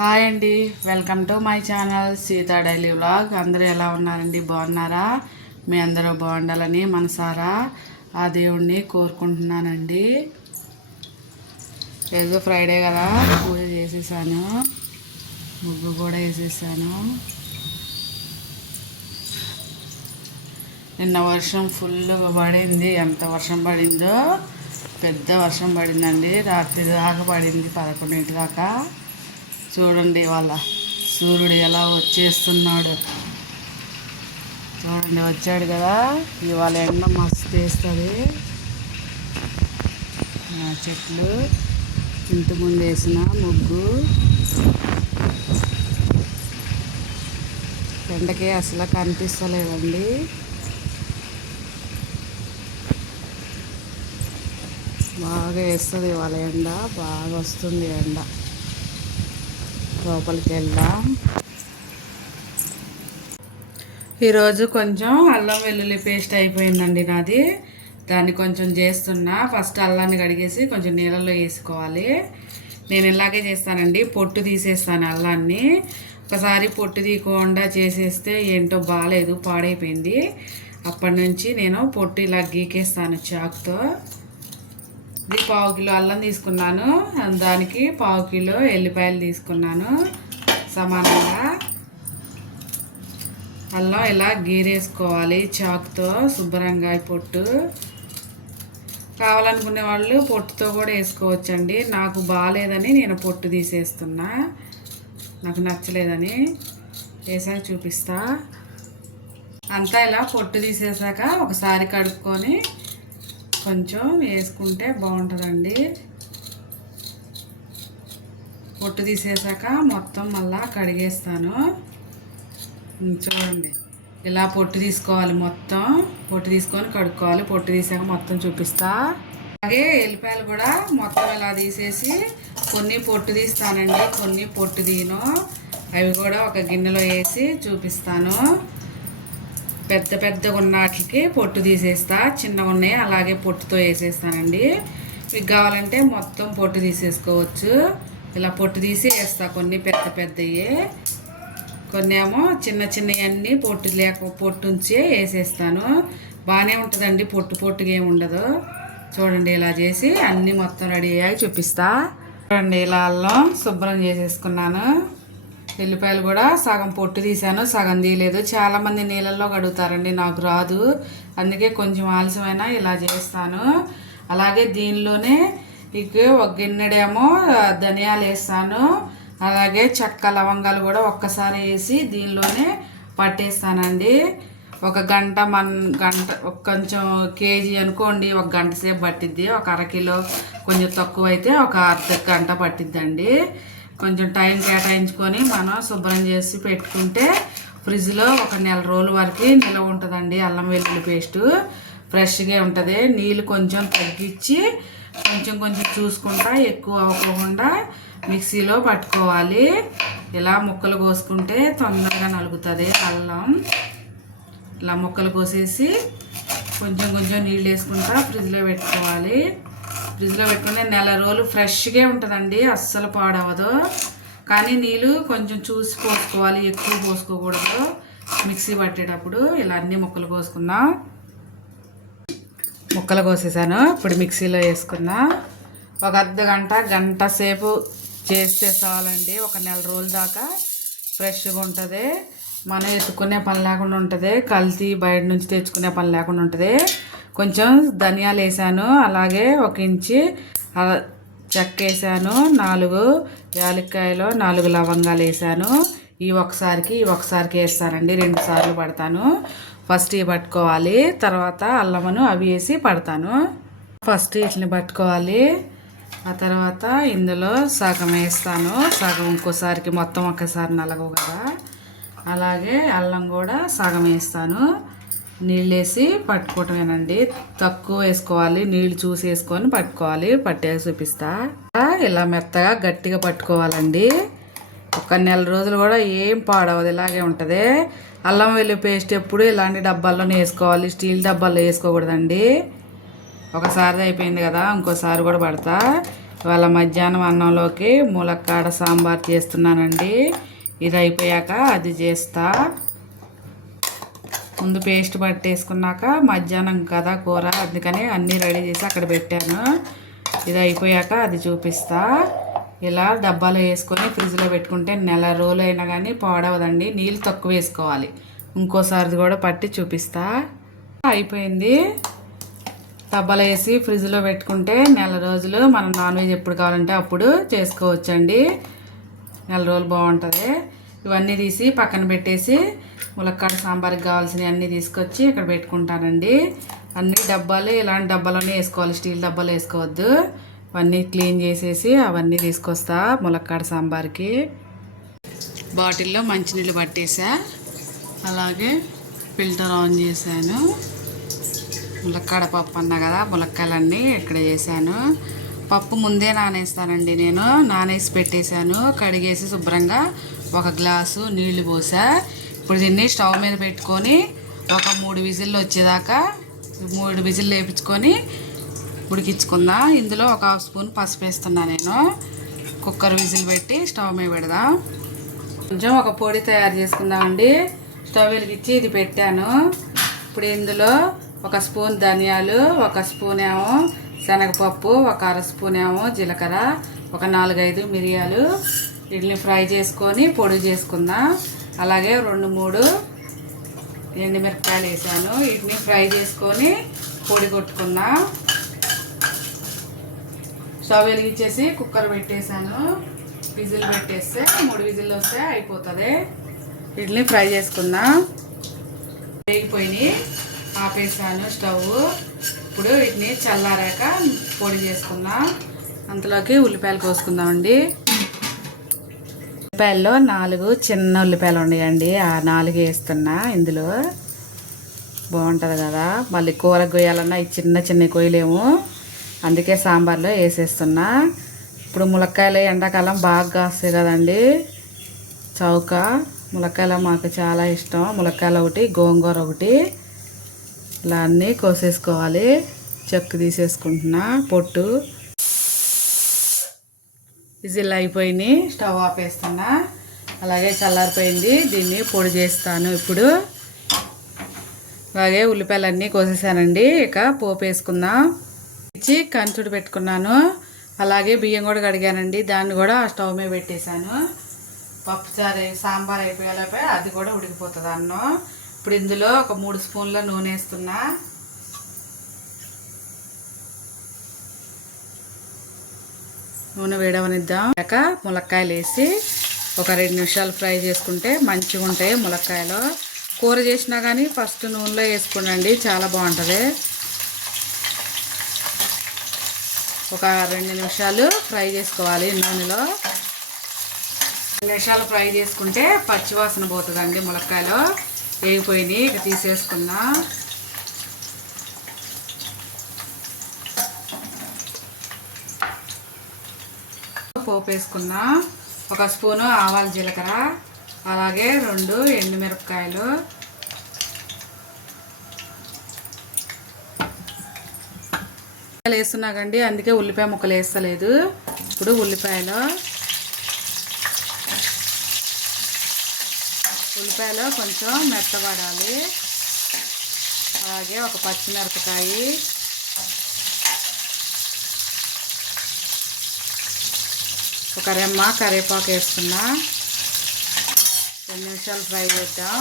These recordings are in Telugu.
హాయ్ అండి, welcome to my channel Sita daily vlog. అందరూ ఎలా ఉన్నారండి? బాగున్నారా? మీ అందరూ బాగుండాలని మనసారా ఆ దేవుణ్ణి కోరుకుంటున్నానండి. ఏదో ఫ్రైడే కదా, పూజ చేసేసాను, ముగ్గు కూడా వేసేసాను. నిన్న వర్షం ఫుల్గా పడింది. ఎంత వర్షం పడిందో, పెద్ద వర్షం పడిందండి. రాత్రి దాకా పడింది, 11 దాకా. చూడండి వాళ్ళ సూర్యుడు ఎలా వచ్చేస్తున్నాడు. చూడండి, వచ్చాడు కదా. ఇవాళ ఎండ మస్తు వేస్తుంది. చెట్లు, ఇంటి ముందు వేసిన ముగ్గు ఎండకి అసలు కనిపిస్తలేదండి. బాగా వేస్తుంది ఇవాళ ఎండ, బాగా వస్తుంది ఎండ. లోపలికి వెళ్దాం. ఈరోజు కొంచెం అల్లం వెల్లుల్లి పేస్ట్ అయిపోయిందండి నాది. దాన్ని కొంచెం చేస్తున్నా. ఫస్ట్ అల్లాన్ని కడిగేసి కొంచెం నీళ్ళల్లో వేసుకోవాలి. నేను ఇలాగే చేస్తానండి, పొట్టు తీసేస్తాను అల్లాన్ని. ఒకసారి పొట్టు తీయకుండా చేసేస్తే ఏంటో బాగాలేదు, పాడైపోయింది. అప్పటి నుంచి నేను పొట్టు ఇలా గీకేస్తాను చాకుతో. ఇది 1/4 కిలో అల్లం తీసుకున్నాను, దానికి 1/4 కిలో ఎల్లిపాయలు తీసుకున్నాను. సమానంగా అల్లం ఇలా గీరేసుకోవాలి చాకుతో శుభ్రంగా. పొట్టు కావాలనుకునే వాళ్ళు పొట్టుతో కూడా వేసుకోవచ్చండి. నాకు బాగాలేదని నేను పొట్టు తీసేస్తున్నా, నాకు నచ్చలేదని. వేసాక చూపిస్తా. అంతా ఇలా పొట్టు తీసేసాక ఒకసారి కడుక్కొని కొంచెం వేసుకుంటే బాగుంటుందండి. పొట్టు తీసేసాక మొత్తం మళ్ళా కడిగేస్తాను. చూడండి, ఇలా పొట్టు తీసుకోవాలి, మొత్తం పొట్టు తీసుకొని కడుక్కోవాలి. పొట్టు తీసాక మొత్తం చూపిస్తా. అలాగే ఎల్లిపాయలు కూడా మొత్తం ఇలా తీసేసి కొన్ని పొట్టు తీస్తానండి, కొన్ని పొట్టు తీను. అవి కూడా ఒక గిన్నెలో వేసి చూపిస్తాను. పెద్ద పెద్దగా ఉన్న వాటికి పొట్టు తీసేస్తా, చిన్నగా ఉన్నాయి అలాగే పొట్టుతో వేసేస్తానండి. మీకు కావాలంటే మొత్తం పొట్టు తీసేసుకోవచ్చు. ఇలా పొట్టు తీసి వేస్తా. కొన్ని పెద్ద పెద్దవి, కొన్ని ఏమో చిన్న చిన్నవి అన్నీ పొట్టు ఉంచి వేసేస్తాను. బాగానే ఉంటుందండి, పొట్టు పొట్టుగా ఏమి ఉండదు. చూడండి, ఇలా చేసి అన్నీ మొత్తం రెడీ అయ్యాక చూపిస్తా. చూడండి, ఇలా అల్లం శుభ్రం చేసేసుకున్నాను. ఎల్లిపాయలు కూడా సగం పొట్టు తీసాను, సగం తీయలేదు. చాలామంది నీళ్ళల్లో కడుగుతారండి, నాకు రాదు. అందుకే కొంచెం ఆలస్యమైనా ఇలా చేస్తాను. అలాగే దీనిలోనే ఇక ఒక గిన్నెడేమో ధనియాలు వేస్తాను. అలాగే చెక్క లవంగాలు కూడా ఒక్కసారి వేసి దీనిలోనే పట్టేస్తానండి. ఒక గంట కొంచెం కేజీ అనుకోండి, 1 గంట సేపు పట్టిద్ది. ఒక 1/2 కిలో కొంచెం తక్కువ అయితే ఒక అర్ధ గంట పట్టిద్దండి. కొంచెం టైం కేటాయించుకొని మనం శుభ్రం చేసి పెట్టుకుంటే ఫ్రిడ్జ్లో ఒక 1 నెల రోజుల వరకు నిల్వ ఉంటుందండి. అల్లం వెల్లుల్లి పేస్టు ఫ్రెష్గా ఉంటుంది. నీళ్ళు కొంచెం తగ్గించి కొంచెం కొంచెం చూసుకుంటా, ఎక్కువ అవ్వకుండా మిక్సీలో పట్టుకోవాలి. ఇలా ముక్కలు కోసుకుంటే తొందరగా నలుగుతుంది అల్లం. ఇలా ముక్కలు కోసేసి కొంచెం కొంచెం నీళ్ళు వేసుకుంటా ఫ్రిడ్జ్లో పెట్టుకోవాలి. ఫ్రిడ్జ్లో పెట్టుకుని 1 నెల రోజులు ఫ్రెష్గా ఉంటుందండి, అస్సలు పాడవదు. కానీ నీళ్ళు కొంచెం చూసి పోసుకోవాలి, ఎక్కువ పోసుకోకూడదు మిక్సీ పట్టేటప్పుడు. ఇలా అన్ని ముక్కలు కోసుకుందాం. ముక్కలు కోసేసాను, ఇప్పుడు మిక్సీలో వేసుకున్నా. ఒక గంట సేపు చేస్తే చాలండి. ఒక 1 నెల రోజుల దాకా ఫ్రెష్గా ఉంటుంది. మనం ఎత్తుకునే పని లేకుండా ఉంటుంది, కల్తీ బయట నుంచి తెచ్చుకునే పని లేకుండా ఉంటుంది. కొంచెం ధనియాలు వేసాను, అలాగే 1 ఇంచి చెక్క వేసాను, 4 యాలక్కాయలు, 4 లవంగాలు వేసాను. ఈ ఒకసారికి వేస్తానండి, 2 సార్లు పడతాను. ఫస్ట్ ఇవి పట్టుకోవాలి, తర్వాత అల్లమును అవి వేసి పడతాను. ఫస్ట్ వీటిని పట్టుకోవాలి, ఆ తర్వాత ఇందులో సగం వేస్తాను, సగం ఇంకోసారికి, మొత్తం ఒక్కసారి నలగవు కదా. అలాగే అల్లం కూడా సగం వేస్తాను. నీళ్ళు వేసి పట్టుకోవటమేనండి, తక్కువ వేసుకోవాలి, నీళ్ళు చూసి వేసుకొని పట్టుకోవాలి. పట్టే చూపిస్తా. ఇలా మెత్తగా గట్టిగా పట్టుకోవాలండి. ఒక 1 నెల రోజులు కూడా ఏం పాడవదు, ఇలాగే ఉంటుంది. అల్లం వెల్లుల్లి పేస్ట్ ఎప్పుడు ఇలాంటి డబ్బాల్లోనే వేసుకోవాలి, స్టీల్ డబ్బాల్లో వేసుకోకూడదండి. ఒకసారి అయిపోయింది కదా, ఇంకోసారి కూడా పడతా. ఇవాళ మధ్యాహ్నం అన్నంలోకి ములక్కాడ సాంబార్ చేస్తున్నానండి. ఇది అయిపోయాక అది చేస్తా. ముందు పేస్ట్ పట్టేసుకున్నాక మధ్యాహ్నం కదా కూర, అందుకని అన్నీ రెడీ చేసి అక్కడ పెట్టాను. ఇది అయిపోయాక అది చూపిస్తా. ఇలా డబ్బాలో వేసుకొని ఫ్రిడ్జ్లో పెట్టుకుంటే నెల రోజులు అయినా కానీ పాడవదండి. నీళ్ళు తక్కువ వేసుకోవాలి. ఇంకోసారి కూడా పట్టి చూపిస్తా. అయిపోయింది. డబ్బాలో వేసి ఫ్రిడ్జ్లో పెట్టుకుంటే నెల రోజులు మనం నాన్ వెజ్ ఎప్పుడు కావాలంటే అప్పుడు చేసుకోవచ్చండి. నెల రోజులు బాగుంటుంది. ఇవన్నీ తీసి పక్కన పెట్టేసి ములక్కాడ సాంబార్కి కావాల్సినవి అన్నీ తీసుకొచ్చి ఇక్కడ పెట్టుకుంటానండి. అన్ని డబ్బాలు ఇలాంటి డబ్బాలోనే వేసుకోవాలి, స్టీల్ డబ్బాలు వేసుకోవద్దు. అవన్నీ క్లీన్ చేసేసి అవన్నీ తీసుకొస్తా ములక్కాడ సాంబార్కి. బాటిల్లో మంచినీళ్ళు పట్టేసా, అలాగే ఫిల్టర్ ఆన్ చేశాను. ములక్కాడ పప్పు అన్నా కదా, ములక్కాయలన్నీ ఇక్కడ చేశాను. పప్పు ముందే నానేస్తానండి. నేను నానేసి పెట్టేశాను. కడిగేసి శుభ్రంగా ఒక గ్లాసు నీళ్లు పోసా. ఇప్పుడు దీన్ని స్టవ్ మీద పెట్టుకొని ఒక 3 విజిల్లు వచ్చేదాకా 3 విజిల్లు వేపించుకొని ఉడికించుకుందాం. ఇందులో ఒక 1/2 స్పూన్ పసుపు వేస్తున్నా. నేను కుక్కర్ విజిల్ పెట్టి స్టవ్ మీద పెడదాం. కొంచెం ఒక పొడి తయారు చేసుకుందామండి. స్టవ్ వెలిగించి ఇది పెట్టాను. ఇప్పుడు ఇందులో 1 స్పూన్ ధనియాలు, 1 స్పూన్ ఏమో శనగపప్పు, 1 అర స్పూన్ ఏమో జీలకర్ర, ఒక 4-5 మిరియాలు వీటిని ఫ్రై చేసుకొని పొడి చేసుకుందాం. అలాగే 2-3 ఎండుమిరపకాయలు వేసాను. వీటిని ఫ్రై చేసుకొని పొడి కొట్టుకుందాం. స్టవ్ వెలిగించేసి కుక్కర్ పెట్టేశాను. విజిల్ పెట్టేస్తే 3 విజిల్లు వస్తే అయిపోతుంది. వీటిని ఫ్రై చేసుకుందాం. వేగిపోయి ఆపేసాను స్టవ్. ఇప్పుడు వీటిని చల్లారాక పొడి చేసుకుందాం. అంతలోకి ఉల్లిపాయలు కోసుకుందామండి. ఉల్లిపాయల్లో 4 చిన్న ఉల్లిపాయలు ఉన్నాయండి. ఆ 4 వేస్తున్నా. ఇందులో బాగుంటుంది కదా, మళ్ళీ కూర కొయ్యాలన్నా ఈ చిన్న కొయ్యలేము, అందుకే సాంబార్లో వేసేస్తున్నా. ఇప్పుడు ములక్కాయలు ఎండాకాలం బాగా కాస్తాయి కదండి. చౌక ములక్కాయలు మాకు చాలా ఇష్టం. ములక్కాయలు ఒకటి, గోంగూర ఒకటి, ఇలా అన్నీ కోసేసుకోవాలి. చెక్కు తీసేసుకుంటున్నా పొట్టు. విజిల్ అయిపోయినాయి. స్టవ్ ఆపేస్తున్నా. అలాగే చల్లారిపోయింది. దీన్ని పొడి చేస్తాను ఇప్పుడు. అలాగే ఉల్లిపాయలన్నీ కోసేసానండి. ఇక పోపు వేసుకుందాం. ఇచ్చి కంచుడు పెట్టుకున్నాను. అలాగే బియ్యం కూడా కడిగానండి. దాన్ని కూడా స్టవ్ మీద పెట్టేశాను. పప్పుచారు సాంబార్ అయిపోయేలోపే అది కూడా ఉడికిపోతుంది అన్నం. ఇప్పుడు ఇందులో ఒక 3 స్పూన్ల నూనె వేస్తున్నా. నూనె వేడవనిద్దాం. ఇక ములక్కాయలు వేసి ఒక 2 నిమిషాలు ఫ్రై చేసుకుంటే మంచిగా ఉంటాయి ములక్కాయలు. కూర చేసినా కానీ ఫస్ట్ నూనెలో వేసుకునండి, చాలా బాగుంటుంది. ఒక 2 నిమిషాలు ఫ్రై చేసుకోవాలి నూనెలో. 2 నిమిషాలు ఫ్రై చేసుకుంటే పచ్చివాసన పోతుందండి. ములక్కాయలు వేగిపోయినాయి. ఇక తీసేసుకున్నా. పోపు వేసుకున్నా. 1 స్పూను ఆవాల జీలకర్ర, అలాగే 2 ఎండుమిరపకాయలు, వేస్తున్నా కండి, అందుకే ఉల్లిపాయ ముక్కలు వేస్తలేదు. ఇప్పుడు ఉల్లిపాయలు కొంచెం మెత్తబడాలి. అలాగే ఒక పచ్చిమిరపకాయ, ఒక రెమ్మ కరివేపాకు వేస్తున్నా. 2 నిమిషాలు ఫ్రై చేద్దాం.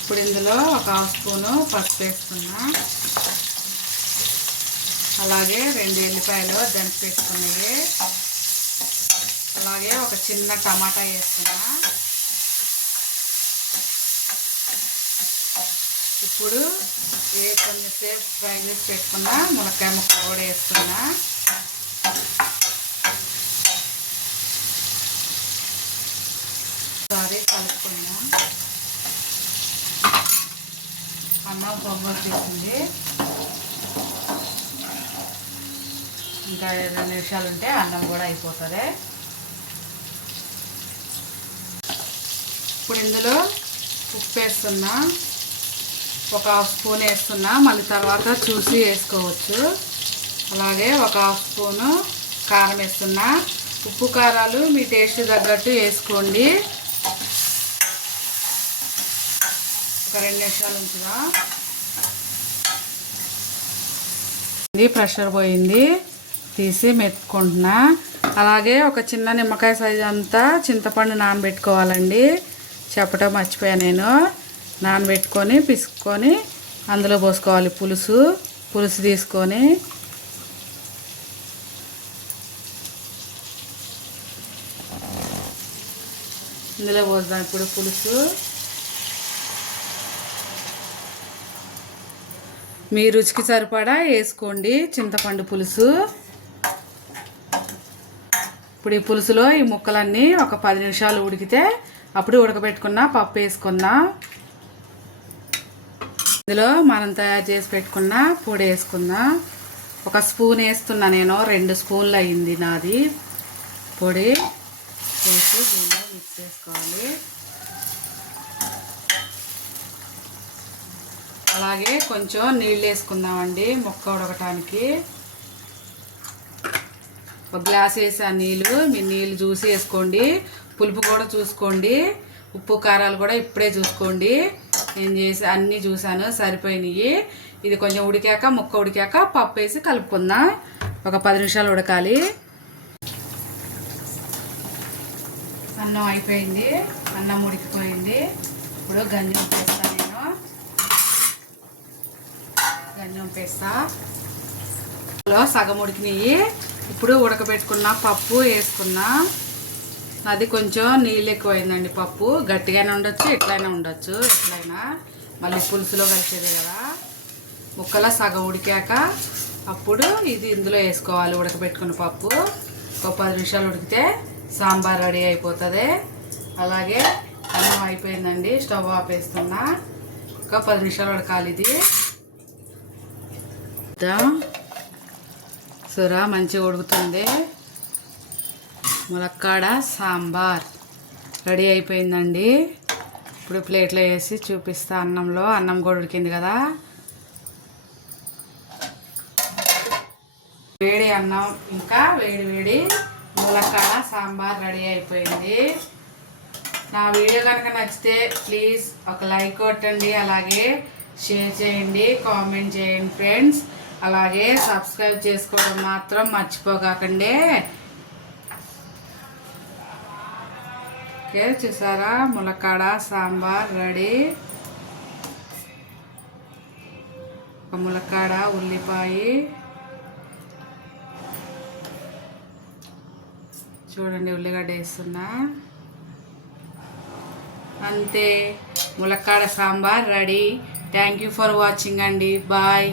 ఇప్పుడు ఇందులో ఒక 1/2 స్పూను పసుపు వేస్తున్నా. అలాగే 2 ఎల్లిపాయలు దంచి వేసుకున్నాయి. అలాగే ఒక చిన్న టమాటా వేస్తున్నా. ఇప్పుడు కొంచెం సేపు ఫ్రై చేసి పెట్టుకున్న ములక్కాయ ముక్కలు కూడా వేస్తున్నా. ఒకసారి కలుపుకున్నా. అన్నం పొంగల్ తీసింది. ఇంకా 2 నిమిషాలు ఉంటే అన్నం కూడా అయిపోతుంది. ఇప్పుడు ఇందులో ఉప్పు వేస్తున్నా. ఒక 1/2 స్పూన్ వేస్తున్నా. మళ్ళీ తర్వాత చూసి వేసుకోవచ్చు. అలాగే ఒక హాఫ్ స్పూను కారం వేస్తున్నా. ఉప్పు కారాలు మీ టేస్ట్ తగ్గట్టు వేసుకోండి. ఒక 2 నిమిషాలు ఉంచుదా. ఇది ప్రెషర్ పోయింది, తీసి మెత్తుకుంటున్నా. అలాగే ఒక చిన్న నిమ్మకాయ సైజు అంతా చింతపండు నానబెట్టుకోవాలండి. చెప్పటం మర్చిపోయా నేను. నానబెట్టుకొని పిసుక్కొని అందులో పోసుకోవాలి. పులుసు తీసుకొని ఇందులో పోద్దాం ఇప్పుడు పులుసు. మీ రుచికి సరిపడా వేసుకోండి చింతపండు పులుసు. ఇప్పుడు ఈ పులుసులో ఈ ముక్కలన్నీ ఒక 10 నిమిషాలు ఉడికితే అప్పుడు ఉడకబెట్టుకున్న పప్పు వేసుకుందాం. ఇందులో మనం తయారు చేసి పెట్టుకున్న పొడి వేసుకుందాం. ఒక స్పూన్ వేస్తున్నా నేను, 2 స్పూన్లు అయింది నాది పొడి. వేసి దీనిలో మిక్స్ చేసుకోవాలి. అలాగే కొంచెం నీళ్ళు వేసుకుందామండి ముక్క ఉడకటానికి. ఒక గ్లాస్ వేసి ఆ నీళ్ళు, మీ నీళ్ళు చూసి వేసుకోండి. పులుపు కూడా చూసుకోండి, ఉప్పు కారాలు కూడా ఇప్పుడే చూసుకోండి. నేను చేసి అన్నీ చూసాను, సరిపోయినాయి. ఇది కొంచెం ఉడికాక, ముక్క ఉడికాక పప్పు వేసి కలుపుకుందాం. ఒక 10 నిమిషాలు ఉడకాలి. అన్నం అయిపోయింది, అన్నం ఉడికిపోయింది. ఇప్పుడు గంజి వేస్తాను నేను. గంజి వేస్తా. సగం ఉడికినాయి. ఇప్పుడు ఉడకబెట్టుకున్న పప్పు వేసుకున్నా. అది కొంచెం నీళ్ళు ఎక్కువైందండి. పప్పు గట్టిగానే ఉండొచ్చు, ఎట్లయినా ఉండొచ్చు. ఎట్లయినా మళ్ళీ పులుసులో కలిసేదే కదా. ముక్కలో సగం ఉడికాక అప్పుడు ఇది ఇందులో వేసుకోవాలి. ఉడకబెట్టుకున్న పప్పు ఒక 10 నిమిషాలు ఉడికితే సాంబార్ రెడీ అయిపోతుంది. అలాగే అన్నం అయిపోయిందండి, స్టవ్ ఆపేస్తున్నా. ఒక 10 నిమిషాలు ఉడకాలి ఇది. సూర మంచిగా ఉడుకుతుంది. ములక్కాడ సాంబార్ రెడీ అయిపోయిందండి. ఇప్పుడు ప్లేట్లో వేసి చూపిస్తా. అన్నం కూడా ఉడికింది కదా. వేడి అన్నం ఇంకా వేడి ములక్కాడ సాంబార్ రెడీ అయిపోయింది. నా వీడియో కనుక నచ్చితే ప్లీజ్ ఒక లైక్ కొట్టండి, అలాగే షేర్ చేయండి, కామెంట్ చేయండి ఫ్రెండ్స్. అలాగే సబ్స్క్రైబ్ చేసుకోవడం మాత్రం మర్చిపోకండి. ఓకే, చూసారా ములక్కాడ సాంబార్ రెడీ. ఒక ములక్కాడ, ఉల్లిపాయ చూడండి, ఉల్లిగడ్డ వేస్తున్నా. అంతే, ములక్కాడ sambar ready. Thank you for watching అండి. బాయ్.